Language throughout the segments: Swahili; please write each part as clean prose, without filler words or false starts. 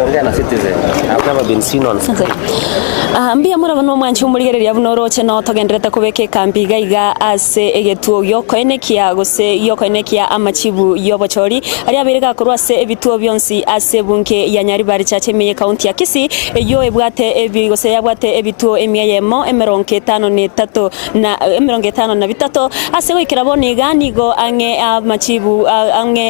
kuongea na Citizen. I've never been seen on screen. Mbia murabano mwanchi umurigereria buno roche no togenderete kubeke kambi gaiga ase egetuo yokoenekia gose yokoenekia amachibu yobochori ari abirega kurwa ase ebituo byonsi ase bunke ya Nyaribari chache meye county ya Kisii yo ebwate ebigose yabwate ebituo emiyemo 53 na 53 ase goikira boniga nigo ange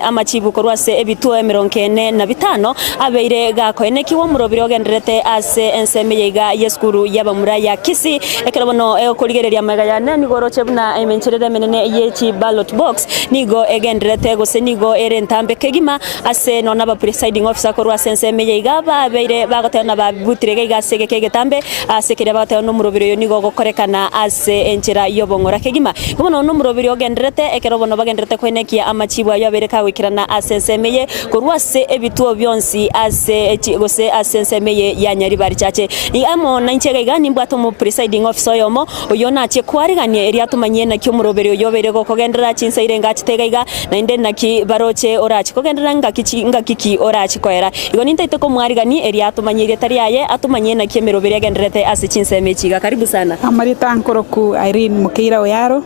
amachibu kurwa ase ebituo 45 abeire gakoeneki wo murobiri ogenderete ase enseme yega yeskuru yabamura ya Kisii ekerabono kurigereria magayane nigo roche buna emencherere menene yechi ballot box nigo egenderete gose nigo erentambe kegima ase nona ba presiding officer korwa enseme yega babeire bagotena babutire gaiga sege kegetambe ase kire bagotena no murobiri yo nigo gokorekana ase enchera yobongora kegima bono no murobiri ogenderete ekerabono bagenderete kwenekia amachibu ayo abereka wikirana ase enseme ye korwa ase ebituo byonsi ase gose ase enseme ye ya Nyaribari chache ni amo nanchega igani mbwato mu presiding officer yomo oyona ache kwariganie eri atumanye na kyo muroberi oyobere gokogendera chinsaire ngachitega iga na inde naki baroche orachi kogendera ngakiki orachi koera igo nintaite ko mwarigani eri atumanye iri tari yaye atumanye na kyo muroberi agenderete ase chinseme chiga karibu sana amarita nkoroku Irene Mukeira Oyaro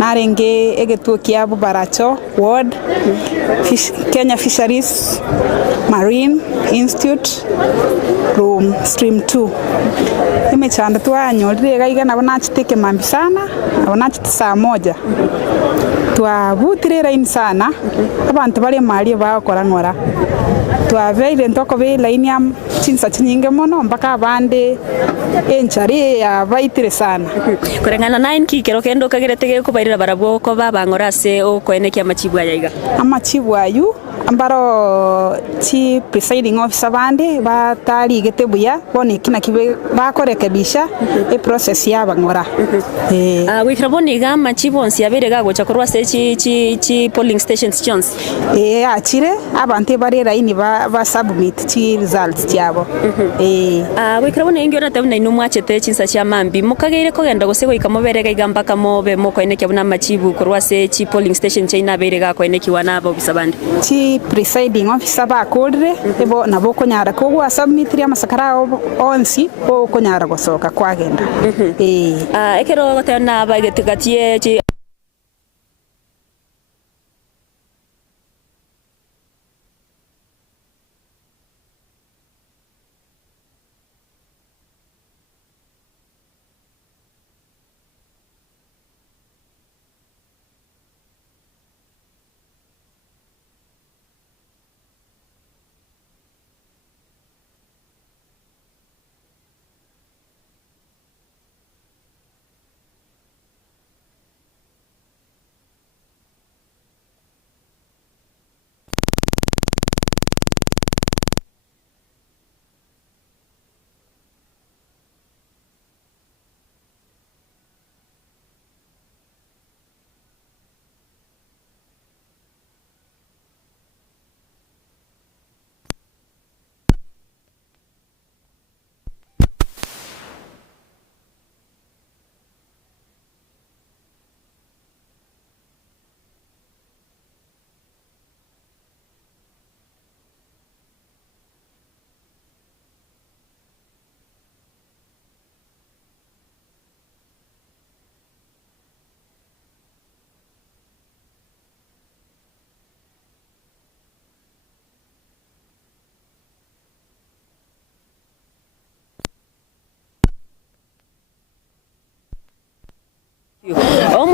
narenge egetuo kia Baracho ward Kenya Fisheries Marine Institute room stream 2 imechanda twanyorire gaiga nabona chiteke mambi sana nabona chiti saa moja twabutire line sana abantu bali mali bakora ngora twaveire ntoko be line ya chinsa chinyinge mono mpaka abande enchari ya baitire sana kurengana 9 kikero kendo kagerete kubairira barabwo ko babangora se okoenekia amachibu ayaiga amachibu ayu ambaro chi presiding officer bande batari getebuya bone kina kibe bakorekebisha e process yabangora wikira boniga amachibu onsi abirega gocha korwa se chi polling stations chons achire abante bari raini ba submit chi results cyabo wikira bone ingyo rata buna inumwachete chinsa cha mambi mukageire kogenda gose goika moberega igamba kamobe mokoenekia buna amachibu korwa se chi polling station chaina berega koenekiwa nabo bisabande chi presiding officer bakorire ebo nabo konyara kogwa submit ya masakara onsi o konyara gosoka kwagenda ekero gotena bagetugatie chi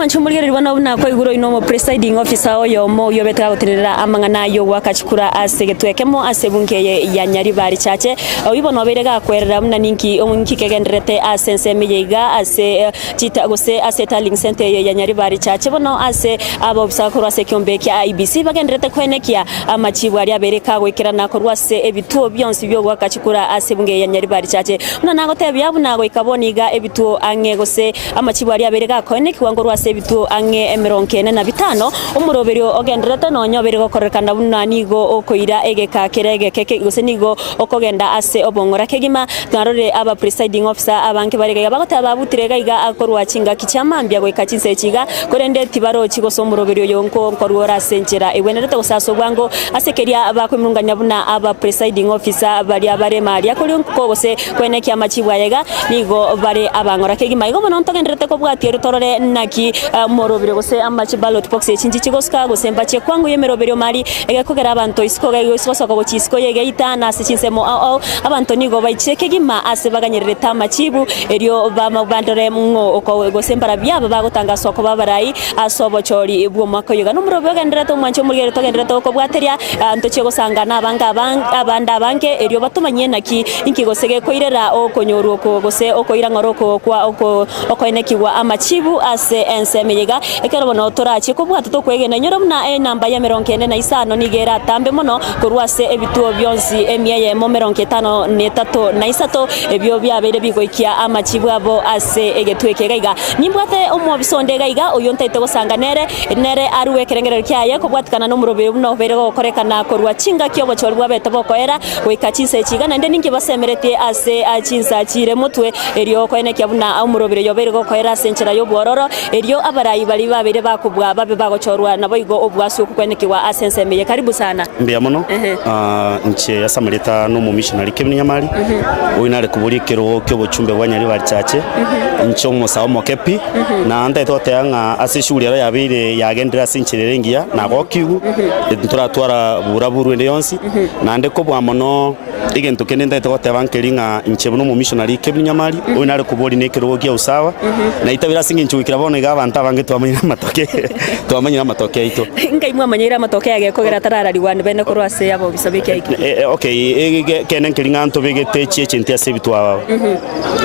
Mwanchumulira ribana buna kwa iguro inomo presiding officer oyo mo yobeta gutirira amangana yo wakachukura asegetwekemo asebunke ya Nyaribari chache oyibono berega kwerera muna ninki omunki kegenderete asense meyega ase chita gose ase tallying center ya Nyaribari chache bono ase abo bisakuru ase kyombe kya IBC bagenderete kwenekia amachibu ari abereka gwikirana korwa ase ebituo byonsi byo wakachukura asebunge ya Nyaribari chache muna nagotebya buna goikaboniga ebituo ange gose amachibu ari abereka kweneki wangorwa ase ase bitu ange 45 umuroberio ogenderete no nyobere gokorekana buna nigo okoira egeka kerege keke gose nigo okogenda ase obongora kegima twarore aba presiding officer abanke barega bagotaba butirega iga akorwa chinga kichamambya gweka chinse chiga korende tibaro chigoso umuroberio yonko korwora senjera ewenerete gosaso bwango asekeria bakwimunganya buna aba presiding officer bali abare maria kuri ko gose kwenekia machibwa yega nigo bare abangora kegima igo mono ntogenderete ko bwati rutorore naki morobiro gose amachi ballot box echinji chigoska gose mbache kwangu yemeroberio mari egakogera abantu isko gego isosoka go chisko yegeita na sichinsemo abantu nigo baichekegima ase baganyerere tamachibu erio bamabandore ngo oko gose mbara byaba bagotangaswa ko babarai asobo chori bwo mako yoga no murobyo genderete umwancho murigere togenderete ko bwateria ntoche gosanga nabanga abanda banke erio batumanye naki inkigosege koirera okonyoru ko gose okoira ngoroko kwa okoenekiwa amachibu ase ensemeyega ekero no torachi ko bwatu to kwegena nyoromna namba ya 45 nigera tambe mono kurwase ebituo byonsi emiye mo 53 na isato ebyo byabere bigoikia amachibu abo ase egetwekega iga nimbwate omo bisondega iga uyo ntaite gosanga nere aruwe kerengero kyaye ko bwatikana no murobero buno bere gokorekana korwa chinga kyobo chorwa beta bokoera goika chinse chigana nde ningi basemerete ase achinsa chire mutwe erio koene kyabuna umurobero yobere gokoera senchera yo bwororo erio abarayi bali babere bakubwa babe bagochorwa nabo igo obwasu kwenekiwa asensemeye karibu sana mbia muno nche yasamarita no mu missionary Kevin Nyamali oinare kuburikero kyobo chumbe bwanyari bari chache ncho musawo mokepi na anda itote anga ase shuri yaro yabire yagendera sinchirerengia na gokigu turatwara buraburu ende yonsi na ande ko bwamono igento kenenda itote bankeringa nche no mu missionary Kevin Nyamali oinare kuburi nekero gya usawa na itabira singi nchukira bone ga banta bange twamanyira matoke ito ngai amanyira matoke yage kogera tarara liwane bene korwase yabo bisabike iki okay kenen keringa nto begete chiechentia sebitwa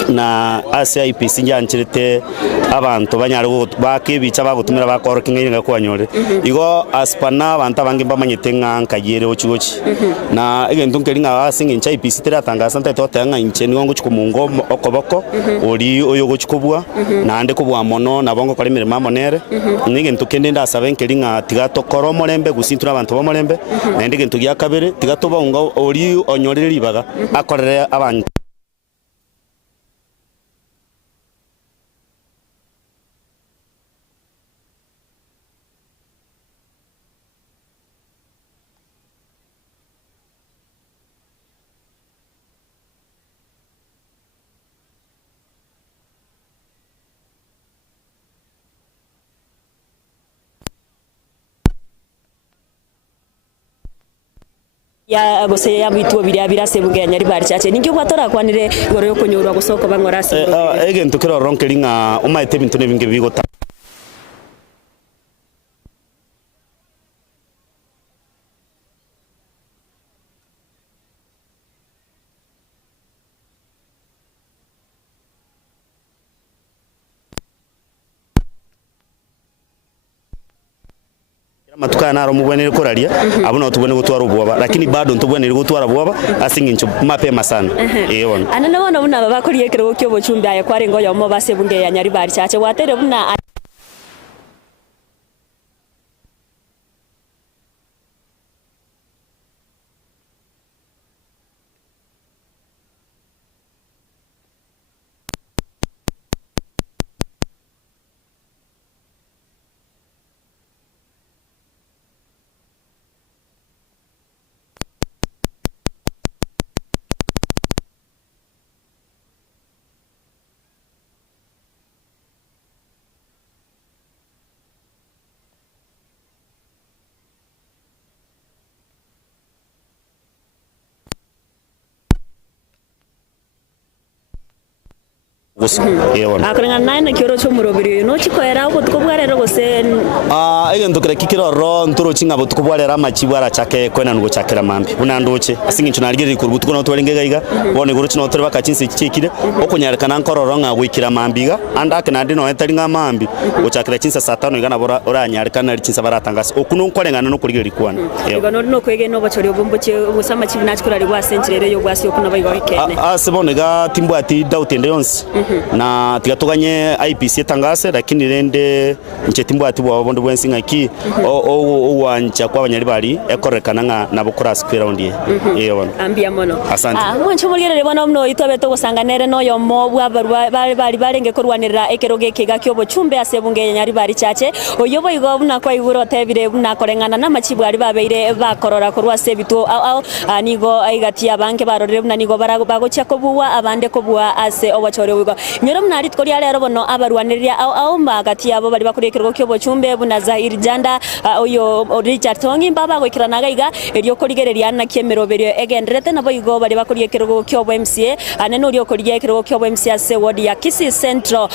na ACIP sinjanchirete abantu banyaro bakibica bagutumira bakorokinga kwanyore igo aspana banta bange bamanyete nkagere ochigochi na igento keringa asingi ncha IPC tiratangasa ntaitote nga incheni ngo chikumungo okoboko ori oyo gochikobwa na ande kubwa mono na bongo kali mirima monere nigento kende ndasabe nkeringa tigato koromorembe gusintura abantu bomorembe na inde gento gya kabere tigato bonga ori onyorere libaga akorere abantu ya gose ya bitu birabira sebunge nyari bari chache ningi bwatora kwanire goro yo konyorwa gusoko bangorasi egento kero ronkeringa umaite bintu nebinge bigota matukana naro mubwenere koraria abuna tubone gutwara ubwoba lakini bado ntubwenere gutwara ubwoba asingincho mapema sana eona anana wana buna bakoriye kero kyo bochumbi aye kware ngo yomo basebunge ya nyari bari chache watere buna akorenga nine kyoro chomurobiri no chikoera uko tukubwarero gose egento kire kikiro ro nturo chinga butukubwarera machibwara chake kwena ngo chakira mambi buna ndoche asingi chunarigiri kurubutuko no twerengega iga bone guru chino tore bakachinse chikire okunyarikana nkororo nga gwikira mambiga anda kenandi no etaringa mambi uchakira chinsa satano igana bora oranyarikana chinsa baratangasa okuno nkorengana no kurigiri kwana ego no kwege no bachori obomboche ubusama chibina chikurari bwa senchirere yo bwasi okuno bayigo ikene asibone ga timbwati dautende yonsi na tigatuganye IPC tangase lakini rende nchetimbo atibwa bondo bwensi ngaki o wanja kwa banyari bari ekorekana nga nabo cross round ye yewa ambia mono asante mwancho mulire bono mno itobe to gusanganere no yo mo bari barenge kurwanira ekeroge kiga kyo bochumbe asebunge nyari bari chache oyobo igo buna kwa iguro tebire buna korengana na machibu ari babeire bakorora kurwa sebitu au nigo aigatia banke barorere buna nigo barago chakobuwa abande kobuwa ase obachore wigo nyoro mna ari tkori ale robono abarwanirya au magati abo bari bakuri ekeroge kyo bochumbe buna Zahir Janda oyo Richard Tongi baba gwikiranaga iga erio korigereria na kiemeroberio egendrete nabo igo bari bakuri ekeroge kyo bo MCA aneno rio korigia ekeroge kyo bo MCA se ward ya Kisii Central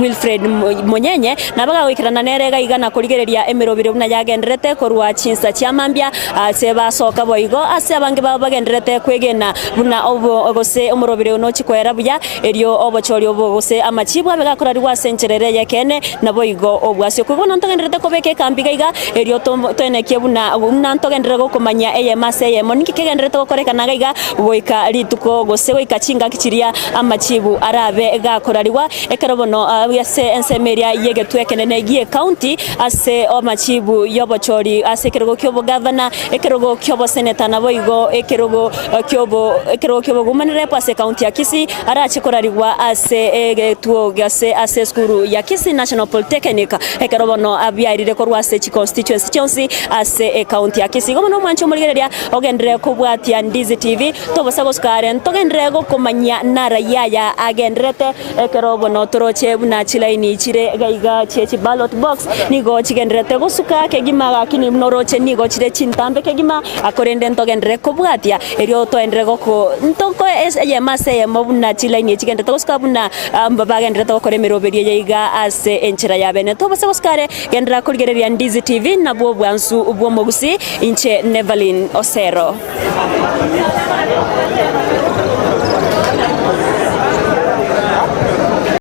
Wilfred Monyenye nabaga gwikirana nerega iga na korigereria emeroberio buna yagendrete korwa chinsa chiamambia se basoka boigo ase abange baba bagendrete kwegena buna obo gose omoroberio no chikwera buya erio obochori obo gose amachibwa begakora riwa sencherere yekene nabo igo obwasyo kubona ntogendrete kobeke kambiga iga erio toenekie buna ntogendrete gokomanya eyemase yemoniki kegendrete gokorekana iga boika rituko gose goika chinga kichiria amachibu arabe gakorariwa ekerobono yase ensemeria yegetwekene negie county ase amachibu yobochori ase kerogo kyobo governor ekerogo kyobo senator nabo igo ekerogo kyobo gumanire ase county ya Kisii arachikorariwa ase tuo gase ase skuru ya Kisii National Polytechnic ekerobono abiarire korwa ase constituency ase county ya Kisii gomono mwancho muligereria ogendere kubwatia Ndizi TV tobosago skaren togendere gokomanya nara yaya agendrete ekerobono toroche buna chilaini chire gaiga chechi ballot box nigo chigendrete gosuka kegima kini noroche nigo chire chintambe kegima akorende ntogendere kubwatia erio toendere goko ntoko yemase yemobuna chilaini chigendrete gosuka buna bagendrete gokore meroberie yaiga ase enchira ya bene tobosago skare gendra kurigereria Ndizi TV nabwo bwansu ubwo mogusi inche Nevalin Osero.